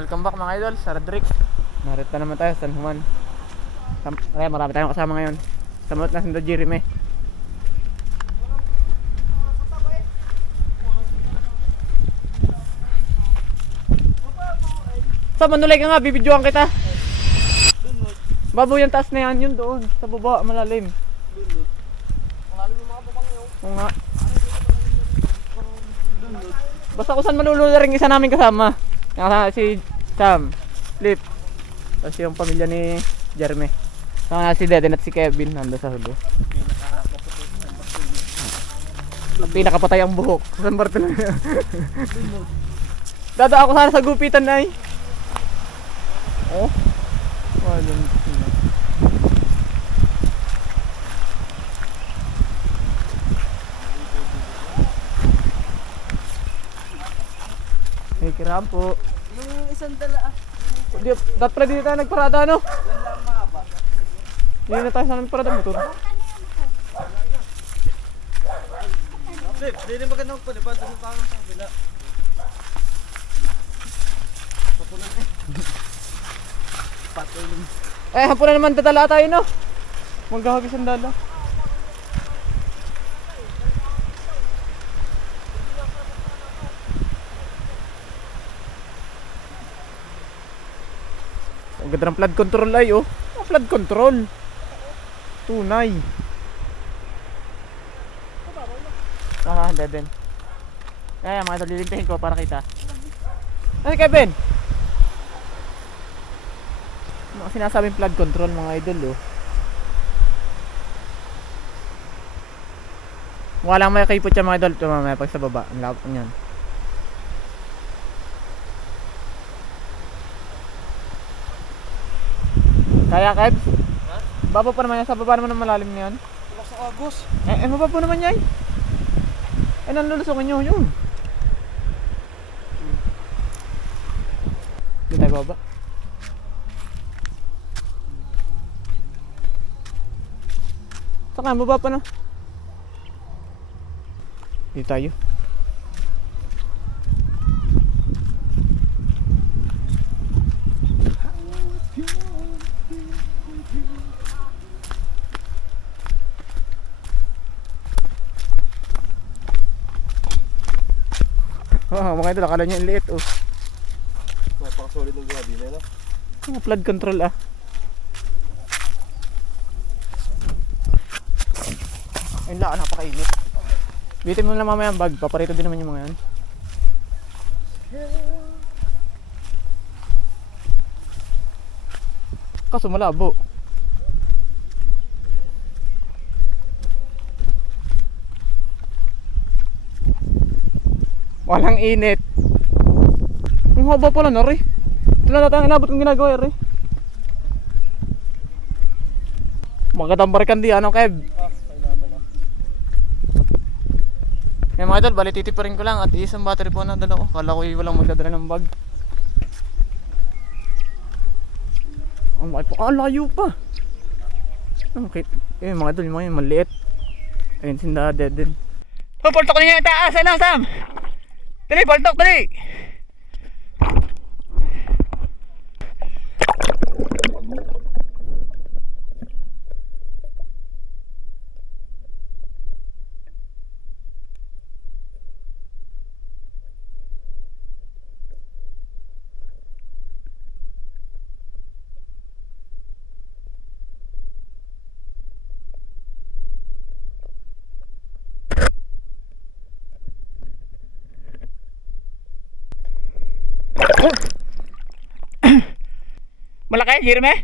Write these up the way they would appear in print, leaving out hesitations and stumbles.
Welcome back mga idol sa Rodrick. Narito na naman tayo sa San Juan. Kaya marami tayong kasama ngayon. Samot na si Jeremy. Sa manulay ka nga, bibidyoan kita. Baboy yung taas na yan, yun doon. Sa baba, malalim. Malalim yung mga babang yun. Oo nga. Basta kung saan malulula rin isa namin kasama. Nakasama si Sam, Flip, tapos yung pamilya ni Jeremy. Saka si Deden at si Kevin nando sa hulo. Ang pinakapatay ang buhok sa San Bartolome. Dada ako sana sa gupitan ay. Oh. Walang sino. Hey, kiram po. Yung isang dala Dapat pala dito tayo nagparada, no? Gandang mahaba. Hindi na tayo sana nagparada motor. Flip, di rin magandang palipad. Doon pa ako sa kabila. Papunan eh. Patuloy. Hapon na naman dadala tayo, no? Maghahagis ang dala. Ang ganda ng flood control ay, oh. Oh, flood control. Tunay. Hindi din. Kaya mga idol, lilintihin ko para kita. Ay, Kevin! Mga sinasabing flood control mga idol, oh. Mukha lang may kaipot siya mga idol. Ito mamaya pag sa baba. Ang lapot niyan. Kaya Kev? Ha? Baba pa naman yan. Sa baba naman ang malalim na yan. Wala sa agos. Mababa naman yan. Nanlulusungin nyo yun. Hindi tayo baba. Saka baba pa na. Hindi tayo. Oh, mga idol, akala nyo yung liit, oh. Napakasolid ng grabe na, no? Mga flood control, ah. Ayun lang, napakainit. Bitin mo na mamaya ang bag, paparito din naman yung mga yan. Kaso malabo. Walang init. Ang haba pala na rin. Ito na natin ang inabot kong ginagawa rin. Magandang barikan di ano, Kev. Kailangan na. Yan mga idol, bali titiparin ko lang at isang battery po na dala ko. Kala ko walang magdadala ng bag. Ang laki pa, layo pa. Okay. Mga idol, yung mga yun, maliit. Ayun, sinda dead din. Oh, portok na yung taas, ano Sam? Dali, portok, dali! Malaki, Jeremy?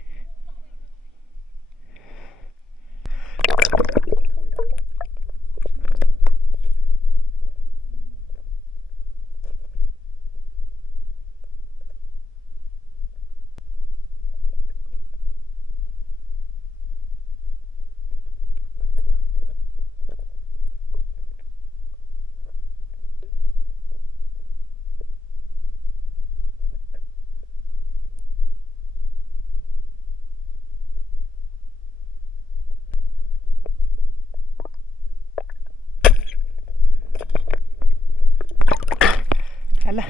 Hala.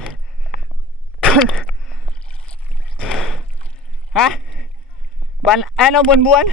Ha? Ano, buwan-buwan?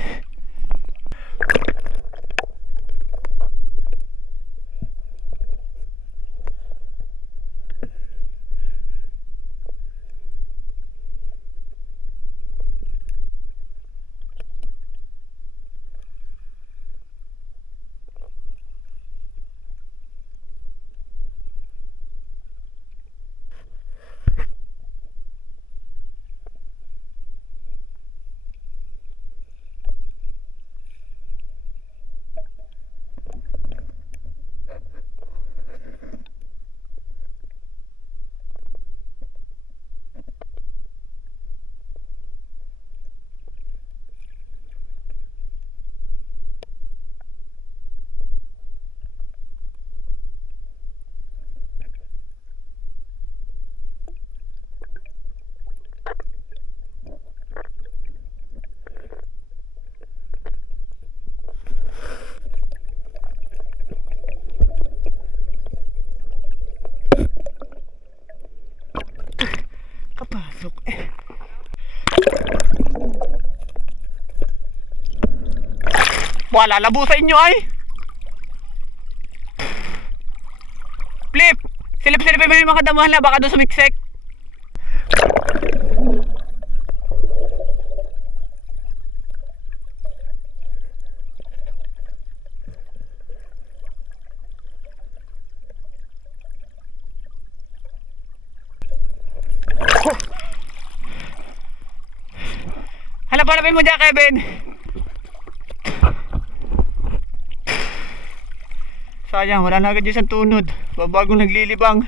Kapasok eh. Wala labo sa inyo ay. Flip! Silip-silipin mo yung mga damuhan na baka doon sumiksik. Hanap-hanapin mo dyan, Kevin. Sayang, wala na agad yung isang tunod. Babagong naglilibang.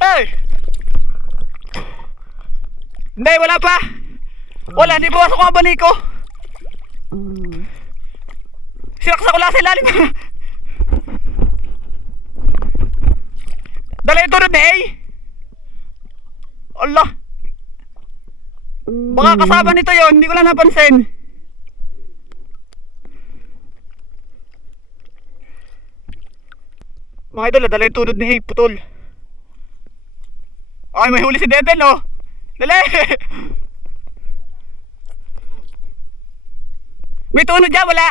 Hey! Hindi, wala pa. Wala, hindi pumasok ang balik ko. Sinaksa ko lang sa ilalim. Dala yung tunod ni A. Allah. Baka kasama nito yon, hindi ko lang napansin. Mga idol, dala yung tunod ni A, putol. Ay, may huli si Deden, oh. Dali! May tunod dyan, wala.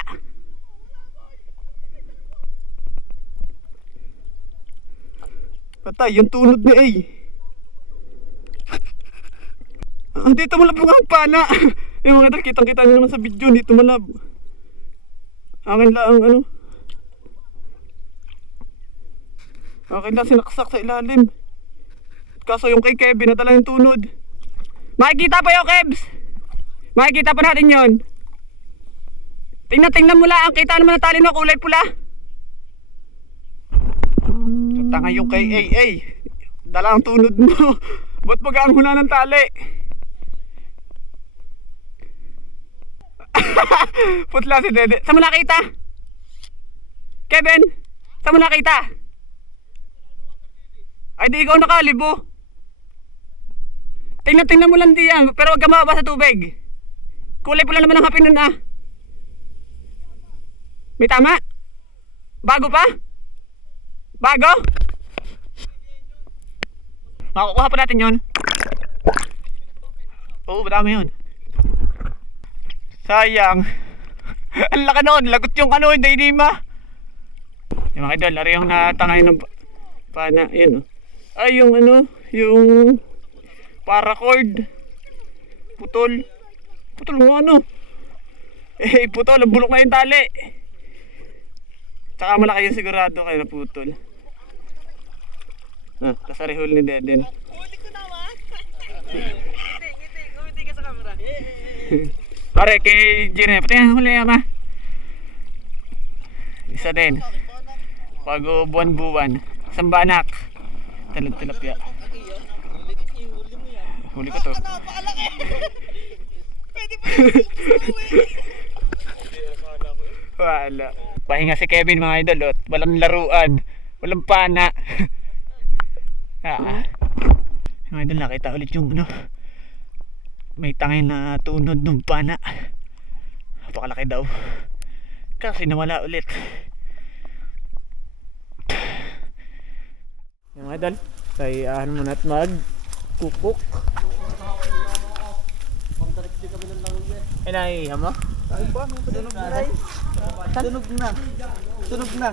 Patay, yung tunod ni A. Dito malab mga pana. Yung mga idol, kitang-kita nyo naman sa video, dito malab. Akin lang, ano. Akin lang sinaksak sa ilalim. Kaso yung kay Kevin nadala yung tunod. Makikita pa yung Kebs. Makikita pa natin yon. Tingnan mo lang. Kita naman na tali ng kulay pula. Tanga yung kay AA. Dala ang tunod mo. Ba't magaan hula ng tali? Putla si Dede. Saan mo nakita? Kevin? Saan mo nakita? Ay di ikaw nakalibo. Tingnan mo lang diyan, pero wag ka mababa sa tubig. Kulay pula naman ang hapin nun ah. May tama? Bago pa? Bago? Makukuha pa natin yun. Oo, madami yun. Sayang. Ang laka nun, lagot yung ano, hindi nima. Yung mga idol, lari yung natangay ng pana, yun oh. Ay yung ano, yung paracord. Putol. Putol mo ano. Putol, bulok na yung tali. Tsaka malaki yung sigurado kayo na putol. Tas arihol ni Deden. Huli ko na ba? Ngiti, kumiti ka sa camera. Pare kay Jire, pati ang huli ama. Isa din. Bago buwan-buwan. Sambanak. Tilapia. Huli ko to. Wala. Pahinga si Kevin mga idol. Walang laruan. Walang pana. Mga idol, nakita ulit yung ano. May tangay na tunod ng pana. Napakalaki daw. Kasi nawala ulit. Yung mga idol, tayo muna at mag-cook. Ay, naiiha mo? Tunog na.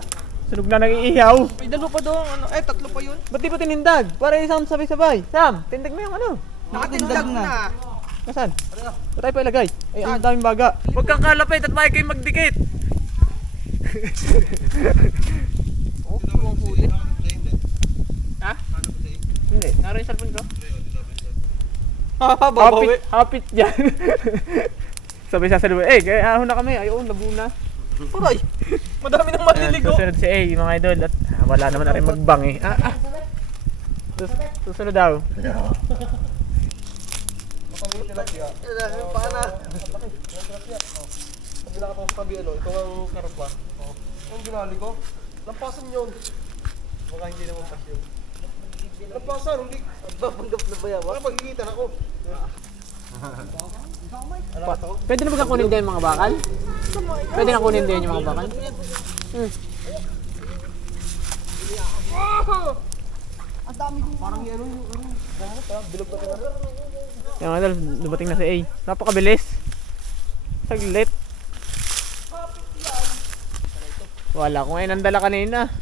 Sunog na nag-iihaw. May dalo pa doon. Ano? Tatlo pa yun. Ba't di pa tinindag? Para isang sabay-sabay. Sam, tindag mo yung ano. Nakatindag na. Nasaan? Ba't tayo pa ilagay? Ay, ang daming baga. Huwag kang kalapit at may kayo magdikit. Ha? Hindi, naroon yung cellphone ko. Hapit dyan. Sabay sasaluhin. Kaya ahon na kami. Ayaw, labo na. Aray! Madami nang maliligo. Susunod si A, mga idol. At wala naman na rin magbang eh. Susunod daw. Paana? Pag nakatong sa tabi, ito ang karpa. Ang ginali ko, lampasan yun. Baka hindi naman pas yun. Lampasan, hindi. Panggap na ba yan? Wala pagkikitan ako. Pwede na ba kunin din yung mga bakal? Pwede na kunin din yung mga bakal? Parang yan yung bilog na kinala. Yung mga idol, dumating na si A. Napakabilis. Saglit. Wala kung ay nandala kanina.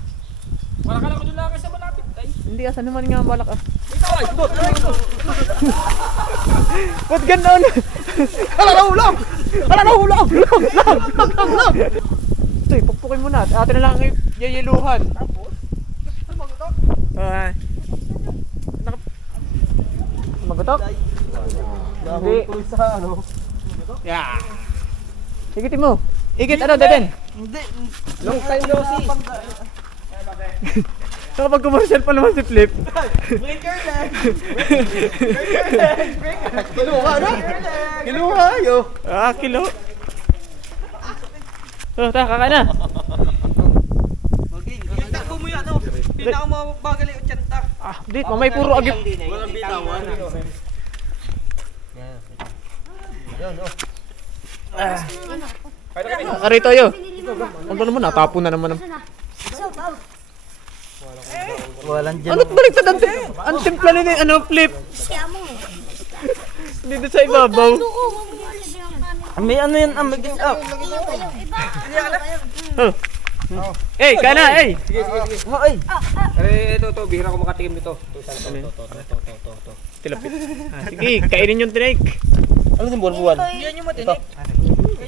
Wala ka lang kung lang sa malapit ay. Hindi, asan naman nga ang balak ah. Ay, dot! Ba't gano'n? Hala na ulam! Lam! Ito'y, pukpukin mo na. Atin na lang yung yayeluhan. Ano ba ito? Magutok? Hindi. Nahuli sa ano? Yeah. Higitin mo. Higit ano, Deden? Hindi. Long time no see. Nakapag-commercial pa naman si Flip. Breaker leg! Kiluha na? Kiluha yo! Kilo. Kakain na. Tako mo yan, no? Pinaka mabagal yung tiyanta. Dit, mamay puro agip. Walang bitawan. Yan, oh. Karito yo. Ano naman, natapon na naman. Walang Ano't baliktad ang timpla nila yung Flip? Dito sa ibabaw. May ano yan, may get up. Hey, kana, hey. Ay! Ito, bihira ko makatikim nito. Tilapit. Sige, kainin yung tinik. Ano yung buwan-buwan? Yan yung matinik.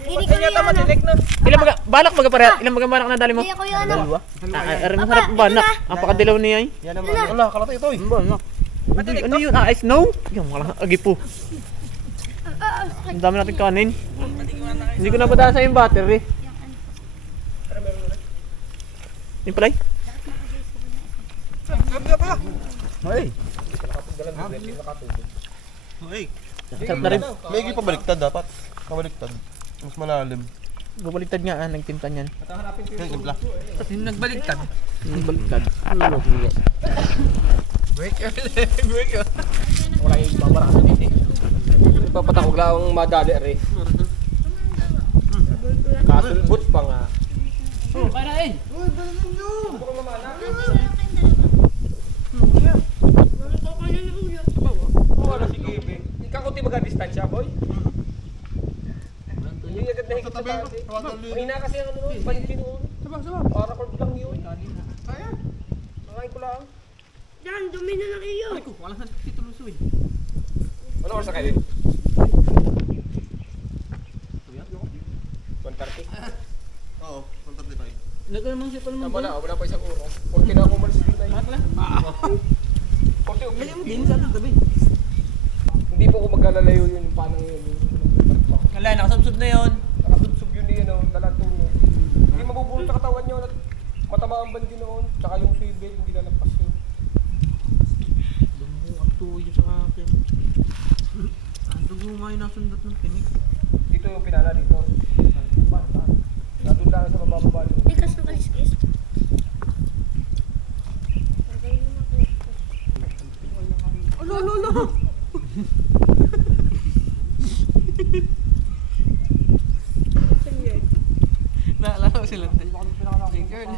Ay, yata matinik na. Ilang balak magkapareha? Ilang balak na dali mo? Kaya ko yun ano. Aring masarap ba, nak? Ang pakadilaw niya eh. Yan naman. Wala, kalata ito eh. Ano yun? Snow? Yung walang agip po. Ang dami natin kanin. Hindi ko napadala sa yung battery. Yung palay? Ay! Sarap na rin. May pabaliktad dapat. Pabaliktad. Mas malalim. Bumaliktad nga, nagtimpla niyan. Yan, simpla. Yung nagbaligtad. Bumaliktad. Break your leg, break your leg. Wala yung babarasan din eh. Papatakog lang ang madali rin. Kasulbot pa nga. Kaya na eh! Wala si Kevin. Ikaw kunti mag-distansya, boy. Hindi agad nahigit sa taas eh. Mahina kasi ang ano nun, paligpin nun. Para cord lang yun. Kaya. Nakain ko lang. Yan, dumi na ng iyo. Wala sa tituluso eh. Ano oras na kayo? 1:30. Oo, 1:35. Nagkaroon siya pa naman. Wala pa isang oras. 40 na ako umalis dito tayo. 40 Kaya mo din sa tabi. Hindi po ako maglalalayo yun, panang yun. Kala, nakasubsob na yun. Nakasubsob yun yun, talatulog. Hindi mabubulot sa katawan yun at matama ang bandi noon. Tsaka yung table, hindi lalampas yun. mo nga yung nasundot ng tinik. Dito yung pinala dito. Nandun lang sa bababa. Tikas ng kaliskis. Alo! Naalala ko sila. Girl.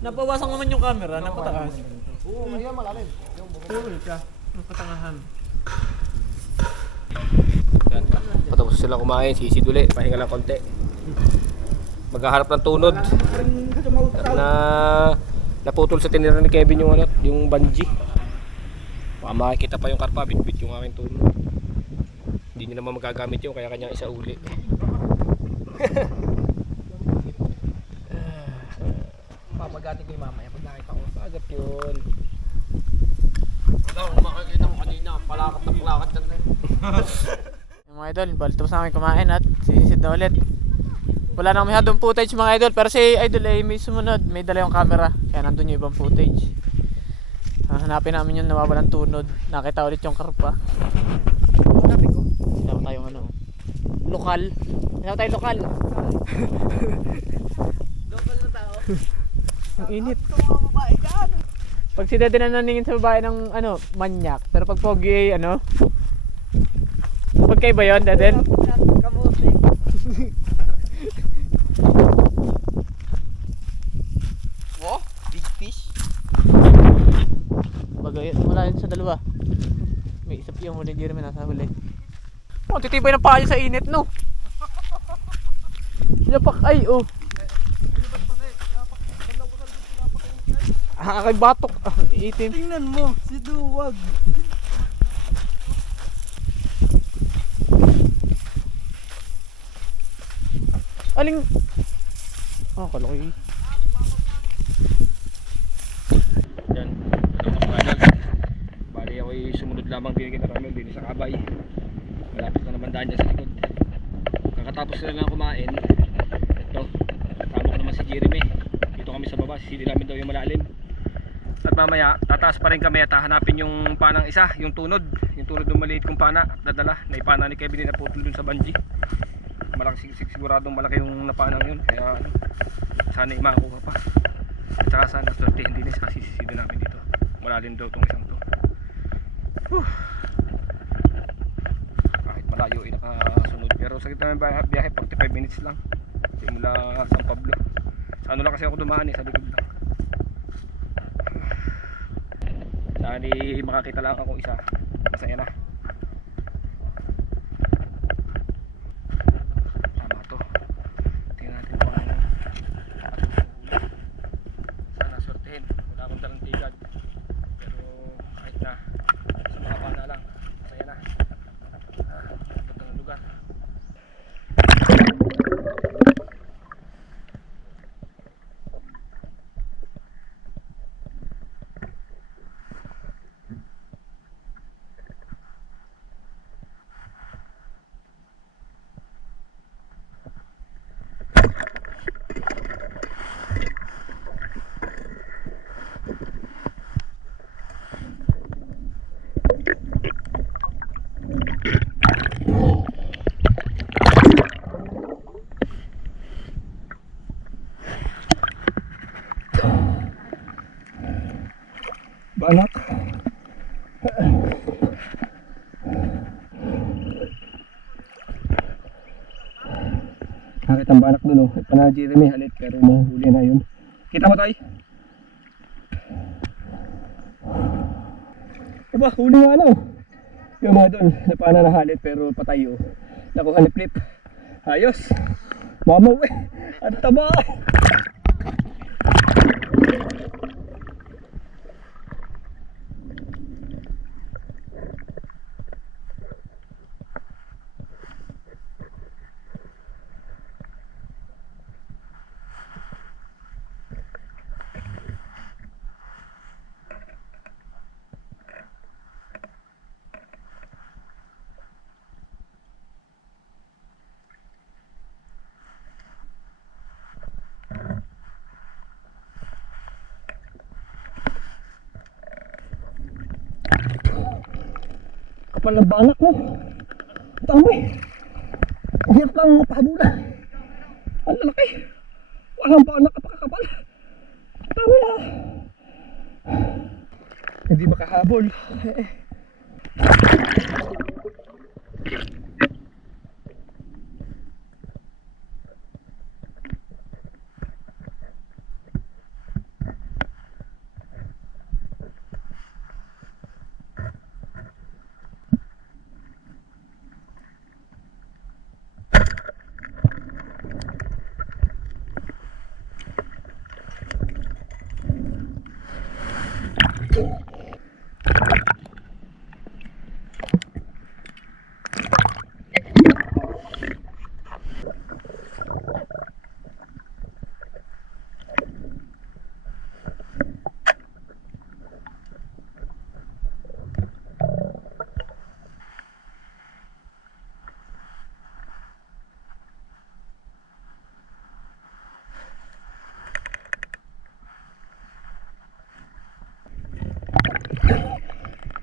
Napawasan naman yung camera, napataas. Oo, ngayon malalim. Uy ka, napatangahan. Yan. Patapos sila kumain, sisid uli, pahinga lang konti. Maghaharap ng tunod. At naputol sa tinira ni Kevin yung yung bungee. Baka makikita pa yung karpa, bitbit yung aking tunod. Hindi nyo naman magagamit yun, kaya kanyang isa uli. Papagati ko yung mamaya pag nakita ko. Pagat yun. Wala akong makakita ko kanina, palakat na palakat yan eh. Yung mga idol, balik tapos namin kumain at sisisid na ulit. Wala nang masyadong footage mga idol, pero si idol ay may sumunod, may dala yung camera, kaya nandun yung ibang footage. Hanapin namin yung nawawalang tunod, nakita ulit yung karpa. Hanapin ko. Hanap tayong ano, lokal. Hanap tayo lokal. Lokal na tao. Ang init. Pag si Dede na naningin sa babae ng ano, manyak, pero pag pogi ay ano, pagkaiba yun, Dede? Kamote. Oh, big fish. Bagay, wala yun sa dalawa. May isa pa yung huli, Jeremy nasa huli. Oh, titibay ng payo sa init, no? Lapak ay, oh. Kay batok. Itim. Tingnan mo, si Duwag. Aling... Oh, kalaki. Yan. Ito mga idol. Bali ako'y sumunod lamang din kay Ramel din sa Kabay. Malapit na naman daan niya sa likod. Kakatapos sila lang kumain. Ito. Tama ko naman si Jeremy. Dito kami sa baba. Sisili namin daw yung malalim. At mamaya, tataas pa rin kami at hahanapin yung panang isa, yung tunod. Yung tunod ng maliit kong pana. Dadala. Na ipana ni Kevin na putol dun sa bungee. Malaki, siguradong malaki yung napanang yun. Kaya ano, sana imakuha pa. At saka sana swerte hindi na sasisido namin dito. Malalim daw itong isang to. Kahit malayo ay nakasunod. Pero sa gitna ng biyahe 45 minutes lang. Simula San Pablo. Sa ano lang kasi ako dumaan sa likod lang. Sana makakita lang ako isa. Masaya na. Tama to. Tingnan natin kung ano. Sana swertehin. Wala akong dalang tigad. Pero kahit na sa mga pana lang. Masaya na. Ganda ng lugar. Banak. Nakita ang banak dun, oh. Pana Jeremy halit pero mahuli na yun. Kita mo tayo? Aba, huli nga ano. Yung mga dun, napana na halit pero patay, oh. Nakuha ni Flip. Ayos. Mamaw eh. Ang taba. kapal ng banak mo. Tama eh. Ang hirap lang pahabula. Ang lalaki. Walang banak kapakakapal. Tama na. Hindi makahabol.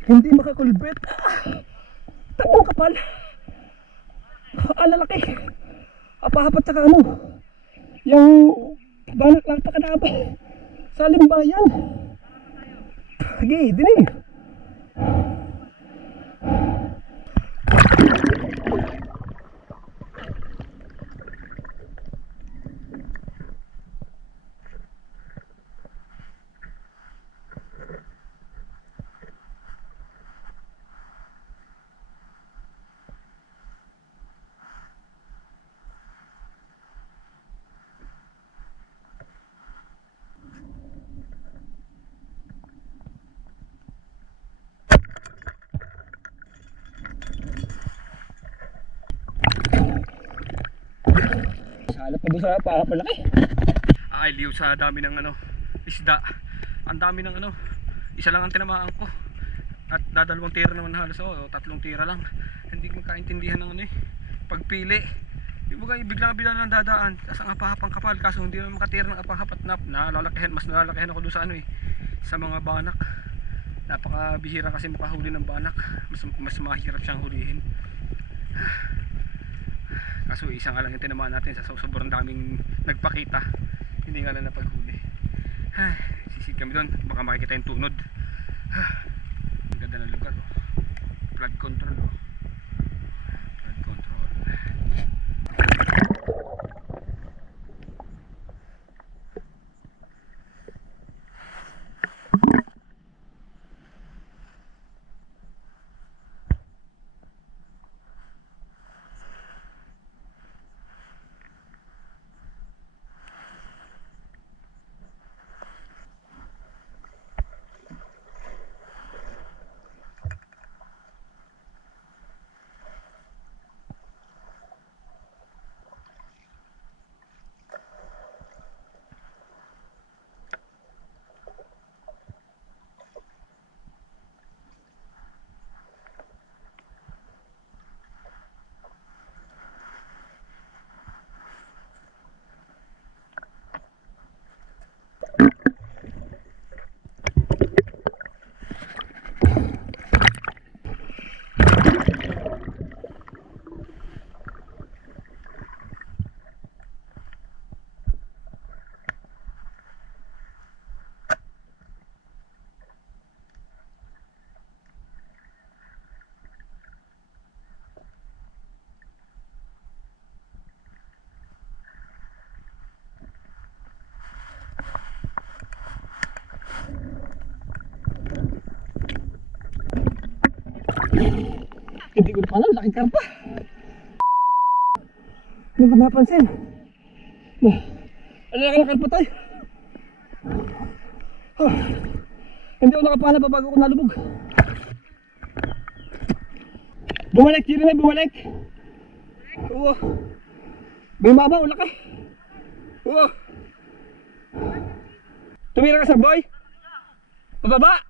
Hindi makakulbit. Tatlong kapal. Ang lalaki. Apahapat saka ano. Yung banak lang pakadaba. Sa limbayan. Sige, dinig. Salap pa doon sa palaki. Ay, liw sa dami ng ano, isda. Ang dami ng ano, isa lang ang tinamaan ko. At dadalawang tira naman halos, o tatlong tira lang. Hindi ko kaintindihan ng ano eh, pagpili. Biglang lang dadaan. Kasi ang apahapang kapal, kaso hindi naman makatira ng apahapat na nalalakihan. Mas nalalakihan ako doon sa ano eh, sa mga banak. Napakabihira kasi makahuli ng banak. Mas mahirap siyang hulihin. Kaso isang lang yung tinamaan natin sa sobrang daming nagpakita. Hindi nga lang napaghuli. Sisid kami doon, baka makikita yung tunod. Ang ganda ng lugar. Flood control. Flood control. Hindi ko na pala, laking karpa. Hindi ko napansin. Ano laki ng karpa tayo? Hindi ako nakapala pa bago ko nalubog. Bumalik, Jerry na bumalik. Oo. Bumaba, laki. Oo. Tumira ka sa boy? Pababa?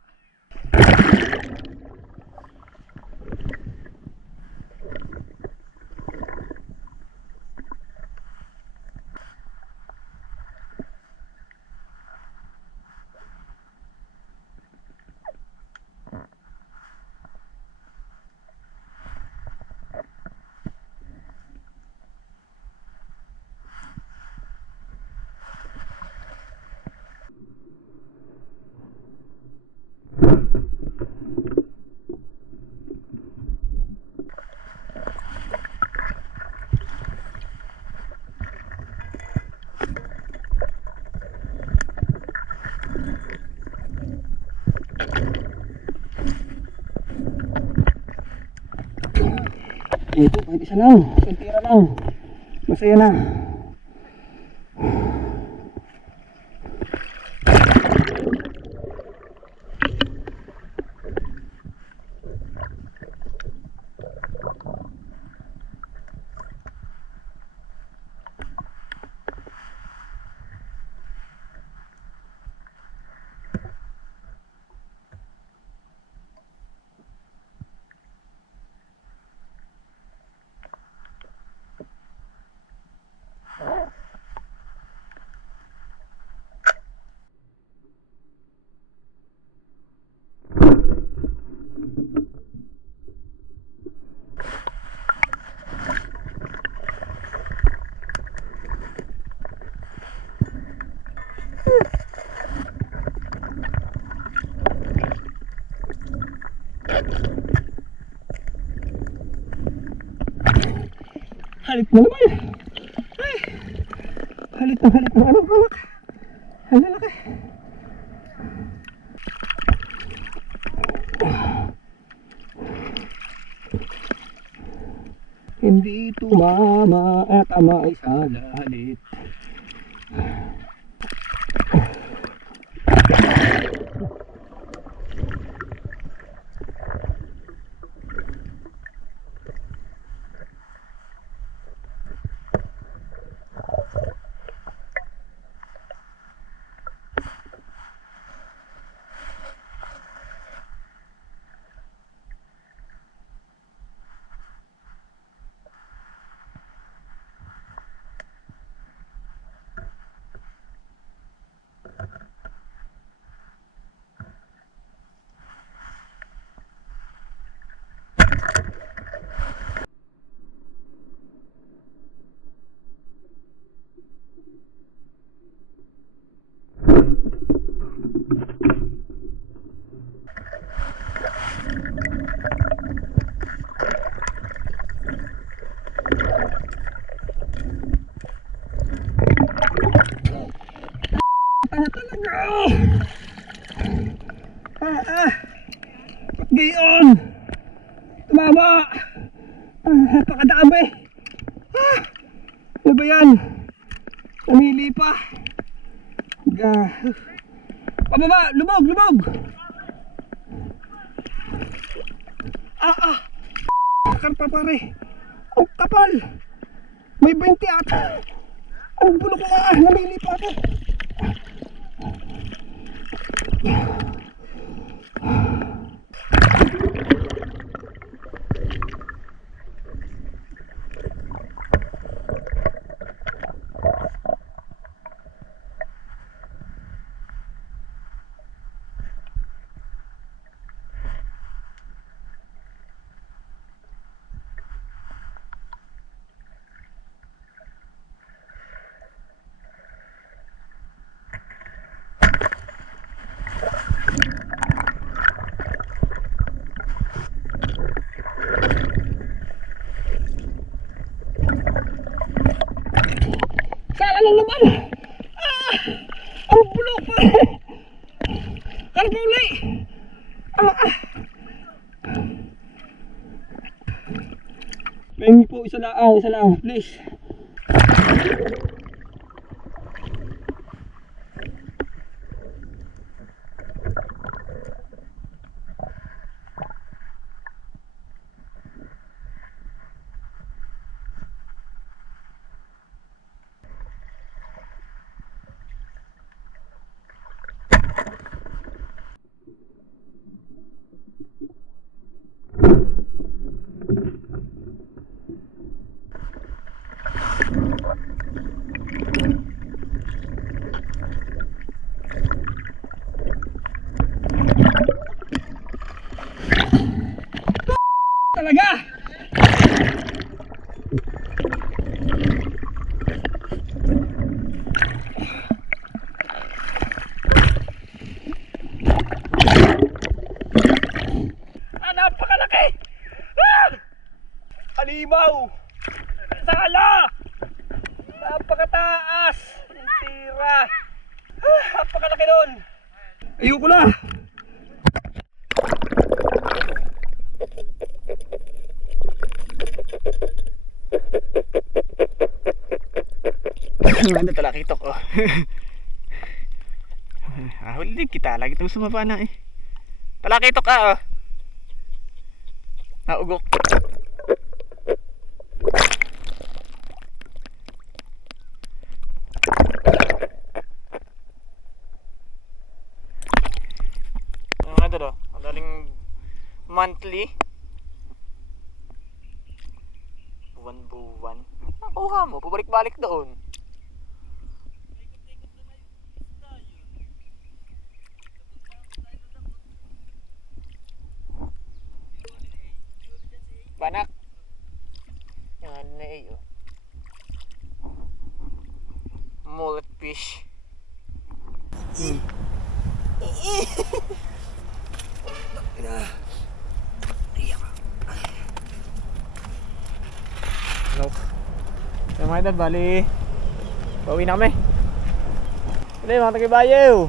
Ito, kahit isa lang. Isang tira lang. Masaya na. Halit na naman. Ay, halit ng ano, anak. Ang lalaki. Hindi tumama at ama ay salalit. Ba't gayon? Tumama! Napakadami! Ano ba yan? Namili pa! Pababa! Lumog! Lumog! Karpa pare! Ang kapal! May 20 ata! Ang bulok na! Namili pa ako! Ano naman? Ang bulok pa! Karpuli! Pengi po, isa lang, please. Talaga! Napakalaki! Halimaw! Sala! Napakataas! Tira! Napakalaki nun! Ayoko na! Ano talakitok oh. Huli kita lagi itong sumaba na eh. Talakitok ka oh. Naugok. Ano nga doon oh. Madaling monthly. Buwan-buwan. Nakuha mo, pabalik-balik doon. Banak. Yan na eh oh. Mullet fish. Hello. Kaya mga idol, bali pauwi na kami. Hindi, mga tagibayaw.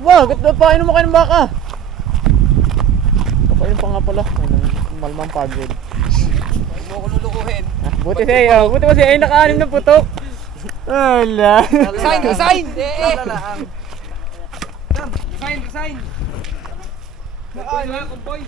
Wow, paano mo kayo ng baka? Papain pa nga pala. Malmang pagod. Huwag mo ko lulukuhin. Buti siya, buti mo siya ay naka-anim na putok. Wala. Resign! Resign! Sam, Resign! Resign! Nakaano na, kumboy!